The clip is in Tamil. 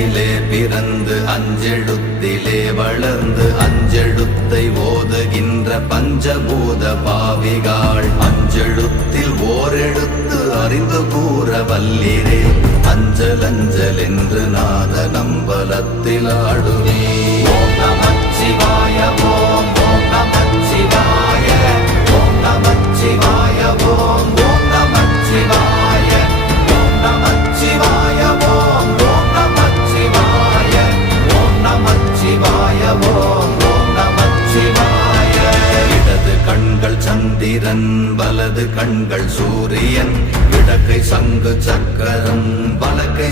அஞ்செழுத்திலே பிறந்து அஞ்செழுத்திலே வளர்ந்து அஞ்செழுத்தை ஓதுகின்ற பஞ்சபூத பாவிகாள் அஞ்செழுத்தில் ஓரெழுத்து அறிந்து கூற வல்லிரே அஞ்சல் அஞ்சல் என்று நாத நம்பலத்தில் ஆடுவே. ஓம் நமச்சிவாய ஓம் ஓம் நமச்சிவாய ஓம் நமச்சிவாய ஓம் ஓம் நமச்சிவாய ஓம் நமச்சிவாய ஓம் ஓம் நமச்சிவாய ஓம் நமச்சிவாய ஓம் ஓம் நமச்சிவாய. இடது கண்கள் சந்திரன் வலது கண்கள் சூரியன் இடக்கை சங்கு சக்கரம் வலக்கை